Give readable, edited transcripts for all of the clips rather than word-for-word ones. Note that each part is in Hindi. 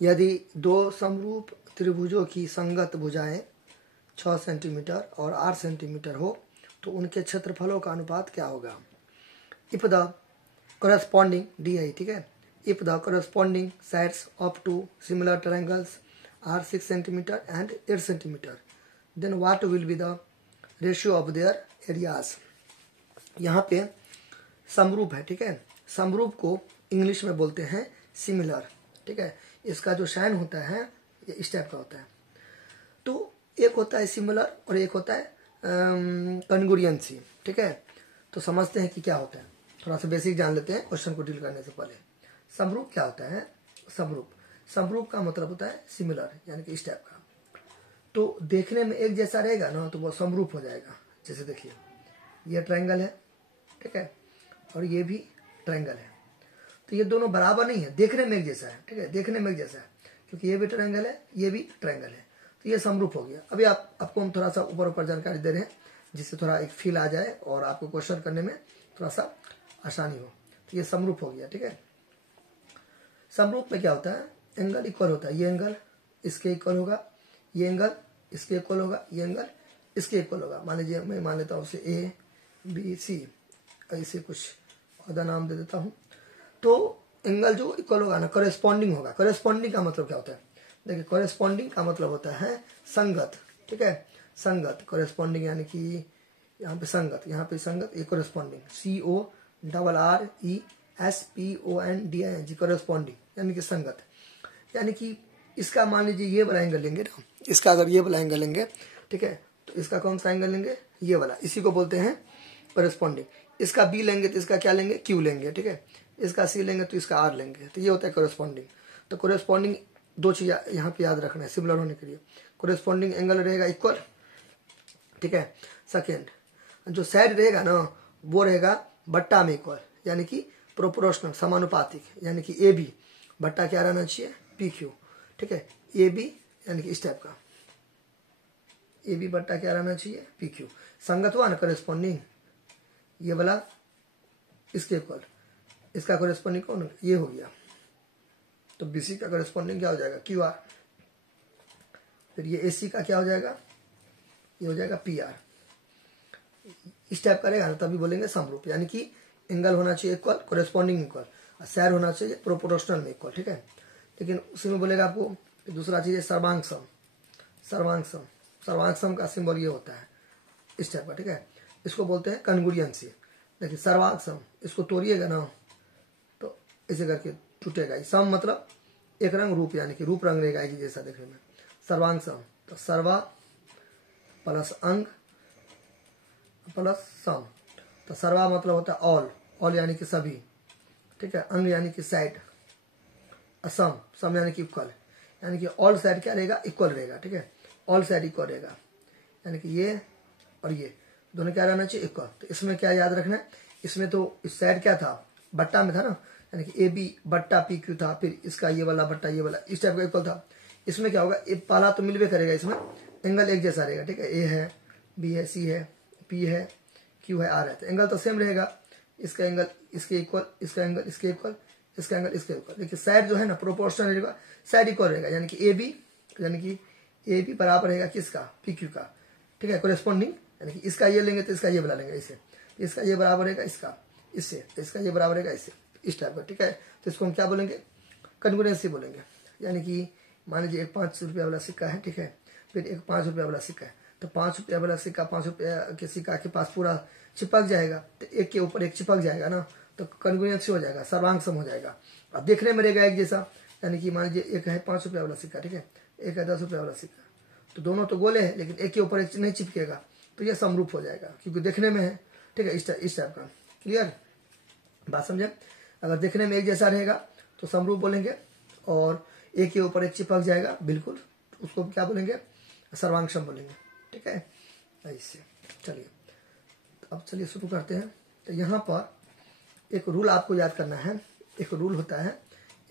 यदि दो समरूप त्रिभुजों की संगत भुजाएं 6 सेंटीमीटर और 8 सेंटीमीटर हो तो उनके क्षेत्रफलों का अनुपात क्या होगा। इफ द corresponding डी है, ठीक है। If the corresponding sides of two similar triangles are 6 centimetre and 8 centimetre then what will be the ratio of their areas। यहाँ पे समरूप है, ठीक है। समरूप को इंग्लिश में बोलते हैं सिमिलर, ठीक है। इसका जो साइन होता है ये इस टाइप का होता है। तो एक होता है सिमिलर और एक होता है कॉन्ग्रुएंसी, ठीक है। तो समझते हैं कि क्या होता है, थोड़ा सा बेसिक जान लेते हैं क्वेश्चन को डील करने से पहले। समरूप क्या होता है। समरूप का मतलब होता है सिमिलर, यानी कि इस टाइप का। तो देखने में एक जैसा रहेगा ना तो वो समरूप हो जाएगा। जैसे देखिए ये ट्रायंगल है, ठीक है, और ये भी ट्रायंगल है। तो ये दोनों बराबर नहीं है, देखने में एक जैसा है, ठीक है, देखने में एक जैसा है, क्योंकि ये भी ट्रायंगल है ये भी ट्रायंगल है। तो ये समरूप हो गया। अभी आपको हम थोड़ा सा ऊपर जानकारी दे रहे हैं जिससे थोड़ा एक फील आ जाए और आपको क्वेश्चन करने में थोड़ा सा आसानी हो। तो ये समरूप हो गया, ठीक है। समरूप में क्या होता है, एंगल इक्वल होता है। ये एंगल इसके इक्वल होगा, ये एंगल इसके इक्वल होगा, ये एंगल इसके इक्वल होगा। मान लीजिए मैं मान लेता हूँ उसे ए बी सी, ऐसे कुछ अदा नाम दे देता हूँ। तो एंगल जो इक्वल होगा ना कॉरेस्पॉन्डिंग होगा। कॉरेस्पॉन्डिंग का मतलब क्या होता है, देखिए कॉरेस्पॉन्डिंग का मतलब होता है संगत, ठीक है। संगत कॉरेस्पॉन्डिंग यानी कि यहाँ पे संगत, यहाँ पे संगत, ये कॉरेस्पॉन्डिंग CORRESPONDING कॉरेस्पॉन्डिंग यानी कि संगत। यानी कि इसका मान लीजिए ये वाला एंगल लेंगे ना, इसका अगर ये वाला एंगल लेंगे, ठीक है, तो इसका कौन सा एंगल लेंगे, ये वाला, इसी को बोलते हैं कॉरेस्पॉन्डिंग। इसका बी लेंगे तो इसका क्या लेंगे, क्यू लेंगे, ठीक है। इसका सी लेंगे तो इसका आर लेंगे। तो ये होता है कॉरेस्पॉन्डिंग। तो कॉरेस्पॉन्डिंग दो चीज यहाँ पे याद रखना है सिमिलर होने के लिए। कॉरेस्पॉन्डिंग एंगल रहेगा इक्वल, ठीक है। सेकेंड जो साइड रहेगा ना वो रहेगा बट्टा में इक्वल, यानी कि प्रोपोर्शनल समानुपातिक, यानी कि ए बी बट्टा क्या रहना चाहिए पी क्यू, ठीक है। ए बी यानी कि इस टाइप का ए बी बट्टा क्या रहना चाहिए पी क्यू। संगत हुआ ना कॉरेस्पॉन्डिंग, ये वाला इसके इक्वल, इसका कॉरेस्पॉन्डिंग कौन, ये हो गया। तो बीसी का कॉरेस्पॉन्डिंग क्या हो जाएगा क्यू आर। फिर ये एसी का क्या हो जाएगा, ये हो जाएगा पी आर। इस टाइप का रहेगा ना तभी बोलेंगे समरूप, यानी कि एंगल होना चाहिए इक्वल, कॉरेस्पॉन्डिंग इक्वल, साइड होना चाहिए प्रोपोर्शनल में इक्वल, ठीक है। लेकिन उसी में बोलेगा आपको दूसरा चीज है सर्वांगसम। सर्वांगसम का सिंबल ये होता है इस टाइप का, ठीक है। इसको बोलते हैं कॉन्ग्रुएंसी। देखिए सर्वांगसम इसको तोड़िएगा ना तो ऐसे करके टूटेगा। सम मतलब एक रंग, रूप यानी कि रूप रंग रहेगा एक जैसा देखने में। सर्वांगसम तो सर्वा प्लस अंग प्लस सम। तो सर्वा मतलब होता है ऑल यानी कि सभी, ठीक है। अंग यानी कि साइड, सम यानी कि इक्वल, यानी कि ऑल साइड क्या रहेगा इक्वल रहेगा, ठीक है। ऑल साइड इक्वल रहेगा, यानी कि ये और ये दोनों क्या रहना चाहिए इक्वल। तो इसमें क्या याद रखना है, इसमें तो इस साइड क्या था बट्टा में था ना, यानी कि ए बी बट्टा पी क्यू था, फिर इसका ये वाला बट्टा ये वाला इस टाइप का इक्वल था। इसमें क्या होगा, एक पाला तो मिलवे करेगा, इसमें एंगल एक जैसा रहेगा, ठीक है। ए है बी है सी है पी है क्यू है आर है, तो एंगल तो सेम रहेगा। इसका एंगल इसके इक्वल, इसका एंगल इसके इक्वल, इसका एंगल इसके इक्वल। देखिए साइड जो है ना प्रोपोर्शनल रहेगा, साइड इक्वल रहेगा, यानी कि ए बी बराबर रहेगा किसका पी क्यू का, ठीक है। कॉरेस्पॉन्डिंग यानी कि इसका ये लेंगे तो इसका ये वाला लेंगे, इससे इसका ये बराबर रहेगा इसका इससे, इसका ये बराबर रहेगा इससे, इस टाइप का, ठीक है। तो इसको हम क्या बोलेंगे कॉन्ग्रुएंसी बोलेंगे। यानी कि मान लीजिए एक 5 रुपया वाला सिक्का है, ठीक है, फिर एक 5 रुपया वाला सिक्का है। तो 5 रुपया वाला सिक्का 5 रुपया के सिक्का के पास पूरा चिपक जाएगा, तो एक के ऊपर एक चिपक जाएगा ना, तो कॉन्ग्रुएंसी हो जाएगा, सर्वांगसम हो जाएगा। अब देखने में रहेगा एक जैसा, यानी कि मान लीजिए एक है 5 रुपया वाला सिक्का, ठीक है, एक है 10 रुपया वाला सिक्का, तो दोनों तो गोले हैं लेकिन एक के ऊपर एक नहीं चिपकेगा, तो यह समरूप हो जाएगा क्योंकि देखने में है, ठीक है। इस टाइप का क्लियर बात समझे। अगर देखने में एक जैसा रहेगा तो समरूप बोलेंगे, और एक के ऊपर एक चिपक जाएगा बिल्कुल, उसको क्या बोलेंगे सर्वांगसम बोलेंगे, ठीक है। ऐसे चलिए अब चलिए शुरू करते हैं। तो यहाँ पर एक रूल आपको याद करना है, एक रूल होता है,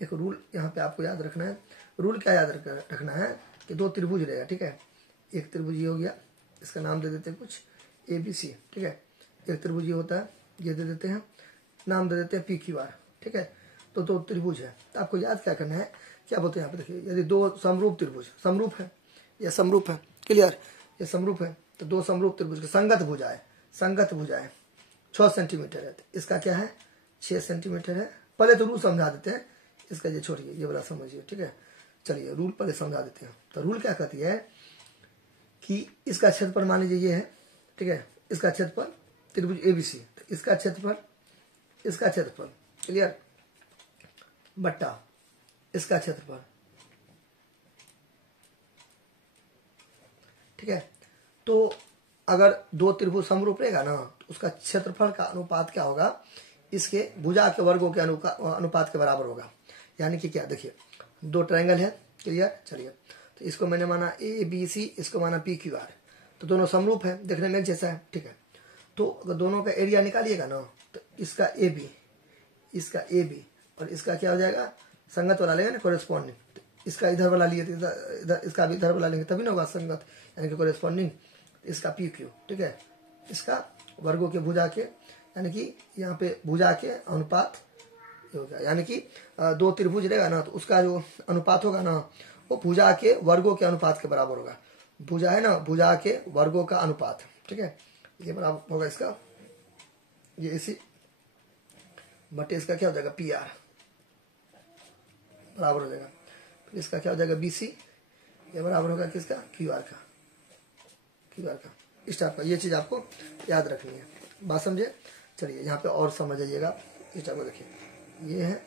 एक रूल यहाँ पे आपको याद रखना है। रूल क्या याद रखना है कि दो त्रिभुज रहेगा, ठीक है। एक त्रिभुज ये हो गया, इसका नाम दे देते हैं कुछ ए बी सी, ठीक है। एक त्रिभुज ये होता है, ये दे देते हैं नाम दे देते हैं पी क्यू आर, ठीक है। तो दो त्रिभुज है। तो आपको याद क्या करना है, क्या बोलते हैं यहाँ पे देखिए, यदि दो समरूप त्रिभुज, समरूप है या समरूप है, क्लियर, ये समरूप है, तो दो समरूप त्रिभुज के संगत भुजाएं, संगत भुजाएं 6 सेंटीमीटर है, तो इसका क्या है 6 सेंटीमीटर है। पहले तो रूल समझा देते हैं, इसका ये छोड़िए, ये वाला समझिए, ठीक है। चलिए रूल पहले समझा देते हैं। तो रूल क्या कहती है कि इसका क्षेत्रफल मान लीजिए ये है, ठीक है, इसका क्षेत्रफल त्रिभुज ABC, तो इसका क्षेत्रफल क्लियर बट्टा इसका क्षेत्रफल, ठीक है। तो अगर दो त्रिभुज समरूप रहेगा ना, तो उसका क्षेत्रफल का अनुपात क्या होगा, इसके भुजा के वर्गों के अनुपात के बराबर होगा। यानी कि क्या, देखिए दो ट्रायंगल है, क्लियर। चलिए, तो इसको मैंने माना ABC, इसको माना PQR, तो दोनों समरूप है, देखने में एक जैसा है, ठीक है। तो अगर दोनों का एरिया निकालिएगा ना, तो इसका AB और इसका क्या हो जाएगा, संगत वाला लेंगे ना, कोरेस्पॉन्डिंग। तो इसका इधर वाला लिए, इधर इसका भी इधर वाला लेंगे, तभी ना होगा संगत, यानी कि कोरेस्पॉन्डिंग। इसका PQ, ठीक है, इसका वर्गों के भुजा के, यानी कि यहाँ पे भुजा के अनुपात होगा। यानी कि दो त्रिभुज रहेगा ना, तो उसका जो अनुपात होगा ना, वो भुजा के वर्गों के अनुपात के बराबर होगा। भुजा है ना, भुजा के वर्गों का अनुपात, ठीक है, ये बराबर होगा इसका, ये इसी बटे इसका क्या हो जाएगा PR बराबर हो जाएगा। फिर इसका क्या हो जाएगा BC, ये बराबर होगा किसका, QR का, इस टाइप का। ये चीज आपको याद रखनी है, बात समझे। चलिए यहाँ पे और समझ आइएगा, इस टाइप को देखिए, ये है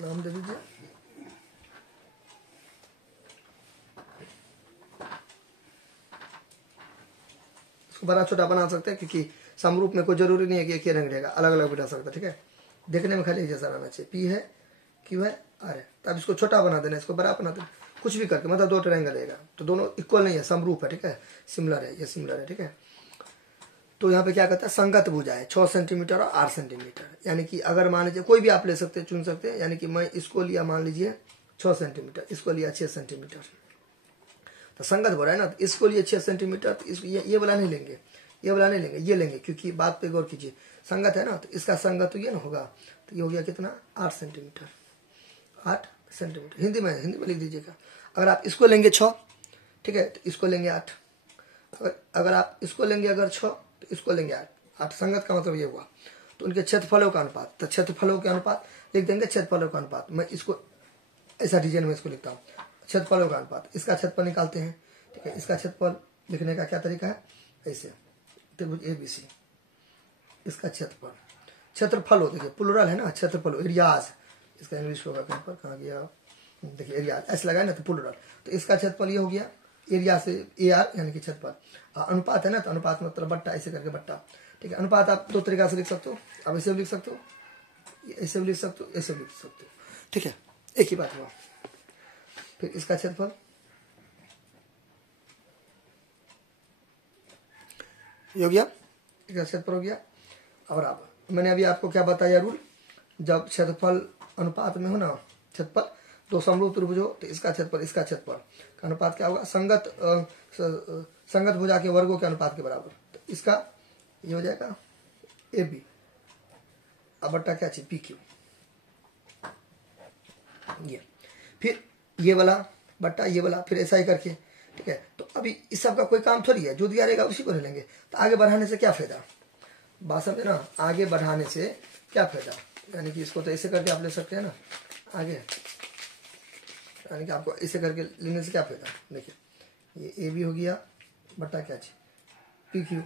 नाम दे दीजिए, इसको बड़ा छोटा बना सकते हैं, क्योंकि समरूप में कोई जरूरी नहीं है कि एक ही रंग रहेगा, अलग अलग बना सकते हैं, ठीक है। देखने में खाली एक जैसा रहना चाहिए, P है, Q है, R है। तो अब इसको छोटा बना देना, इसको बड़ा बना देना, कुछ भी करके, मतलब दो ट्रायंगल रहेगा, तो दोनों इक्वल नहीं है, समरूप है, ठीक है, सिमिलर है, ये सिमिलर है, ठीक है। तो यहाँ पे क्या कहता है, संगत भुजाएं 6 सेंटीमीटर और 8 सेंटीमीटर। यानी कि अगर मान लीजिए कोई भी आप ले सकते हैं, चुन सकते हैं, यानी कि मैं इसको लिया मान लीजिए 6 सेंटीमीटर, इसको लिया 6 सेंटीमीटर, तो संगत भुजा है ना, तो इसको लिए 6 सेंटीमीटर, तो इसको ये वाला नहीं लेंगे, ये वाला नहीं लेंगे, ये लेंगे, क्योंकि बात पे गौर कीजिए, संगत है ना, तो इसका संगत तो ये ना होगा, तो ये हो गया कितना 8 सेंटीमीटर, 8 सेंटीमीटर। हिंदी में लिख दीजिएगा। अगर आप इसको लेंगे 6, ठीक है, तो इसको लेंगे 8, अगर आप इसको लेंगे अगर 6, तो इसको लेंगे 8 संगत का मतलब ये हुआ। तो उनके क्षेत्रफलों का अनुपात, तो क्षेत्रफलों के अनुपात लिख देंगे, क्षेत्रफलों का अनुपात। मैं इसको ऐसा डिजाइन में इसको लिखता हूँ, क्षेत्रफलों का अनुपात। इसका क्षेत्रफल निकालते हैं, ठीक है, इसका क्षेत्रफल लिखने का क्या तरीका है, ऐसे त्रिभुज ABC, इसका क्षेत्रफल हो, देखिए प्लुरल है ना, क्षेत्रफल एरियाज, इसका इंग्लिश होगा कहीं पर, कहाँ गया, देखिए एरियाज ऐसे लगाए ना, तो प्लुरल। तो इसका क्षेत्रफल ये हो गया, एरिया से AR यानी कि क्षेत्रफल। अनुपात है ना, तो अनुपात मतलब बट्टा, ऐसे करके बट्टा, ठीक है। अनुपात आप दो तरीका से लिख सकते हो, आप ऐसे भी लिख सकते हो, ऐसे भी लिख सकते हो, ऐसे भी लिख सकते हो, ठीक है, एक ही बात हुआ। फिर इसका क्षेत्रफल, ये हो गया, इसका क्षेत्रफल हो गया। और आप, मैंने अभी आपको क्या बताया रूल, जब क्षेत्रफल अनुपात में हो ना, क्षेत्रफल दो समरूप त्रिभुज हो, तो इसका क्षेत्रफल इसका क्षेत्रफल का अनुपात क्या होगा, संगत भुजा के वर्गों के अनुपात के बराबर। तो इसका ये हो जाएगा AB, अब बट्टा क्या चाहिए PQ, ये फिर ये वाला बट्टा ये वाला, फिर ऐसा ही करके, ठीक है। तो अभी इस सब का कोई काम थोड़ी है, जो दिया रहेगा उसी को ले लेंगे। तो आगे बढ़ाने से क्या फायदा, बात समझे ना, आगे बढ़ाने से क्या फायदा, यानी कि इसको तो ऐसे करके आप ले सकते हैं ना आगे, यानी कि आपको ऐसे करके लेने से क्या फायदा। देखिए ये AB हो गया, बट्टा क्या चाहिए PQ,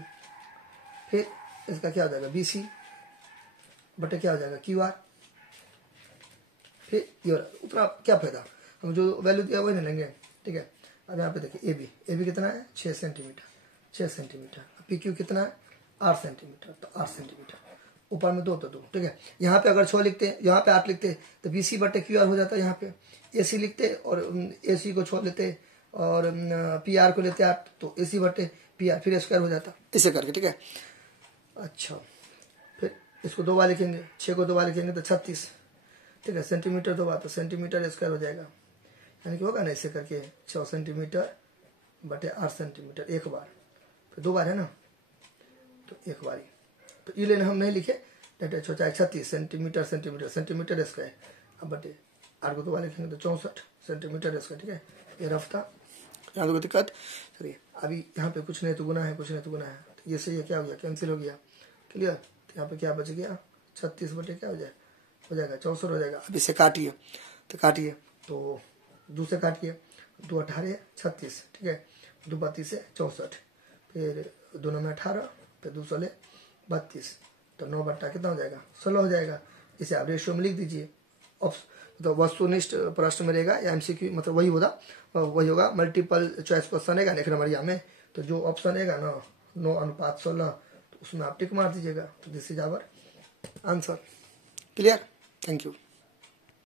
फिर इसका क्या हो जाएगा BC, बट्टा क्या हो जाएगा QR, फिर ये उतना क्या फायदा, हम जो वैल्यू दिया वही नहीं लेंगे, ठीक है। अब यहाँ पे देखिए AB कितना है 6 सेंटीमीटर, PQ कितना है 8 सेंटीमीटर, तो 8 सेंटीमीटर, ऊपर में 2 तो 2, ठीक है। यहाँ पे अगर 6 लिखते, यहाँ पे 8 लिखते, तो BC बटे QR हो जाता है। यहाँ पे AC लिखते और AC को 6 लेते और PR को लेते 8, तो AC बटे PR फिर स्क्वायर हो जाता, इसे करके, ठीक है। अच्छा, फिर इसको 2 बार लिखेंगे, 6 को 2 बार लिखेंगे तो 36, ठीक है। सेंटीमीटर 2 बार, तो सेंटीमीटर स्क्वायर हो जाएगा, यानी कि होगा ना ऐसे करके 6 सेंटीमीटर बटे 8 सेंटीमीटर एक बार, तो 2 बार है ना, तो 1 बारी। तो ई लेन हम नहीं लिखे, डेट एच होता है 36 सेंटीमीटर सेंटीमीटर स्क्वायर। अब बटे आर को 2 बार लिखेंगे तो 64 सेंटीमीटर स्क्वायर। ठीक है, ये रफ था, यहाँ तो कोई दिक्कत। चलिए अभी यहाँ पे कुछ नहीं तो गुना है, कुछ नहीं तो गुना है, तो ये से ये क्या हो गया, कैंसिल हो गया। क्लियर, तो यहाँ पे क्या बच गया, 36 बटे क्या हो जाएगा 64 हो जाएगा। अब इसे काटिए, तो काटिए, तो 2 से काटिए, 2 18 36, ठीक है, 2 32 64, फिर 2 9 में 18, फिर 2 16 32, तो 9 बट्टा कितना हो जाएगा 16 हो जाएगा। इसे आप रेशियो में लिख दीजिए। तो वस्तुनिष्ठ प्रश्न में रहेगा या एमसीक्यू, मतलब वही होगा मल्टीपल चॉइस क्वेश्चन रहेगा 1 नंबरिया में। तो जो ऑप्शन रहेगा ना 9:16, तो उसमें आप टिक मार दीजिएगा। तो this is our answer. Clear, thank you.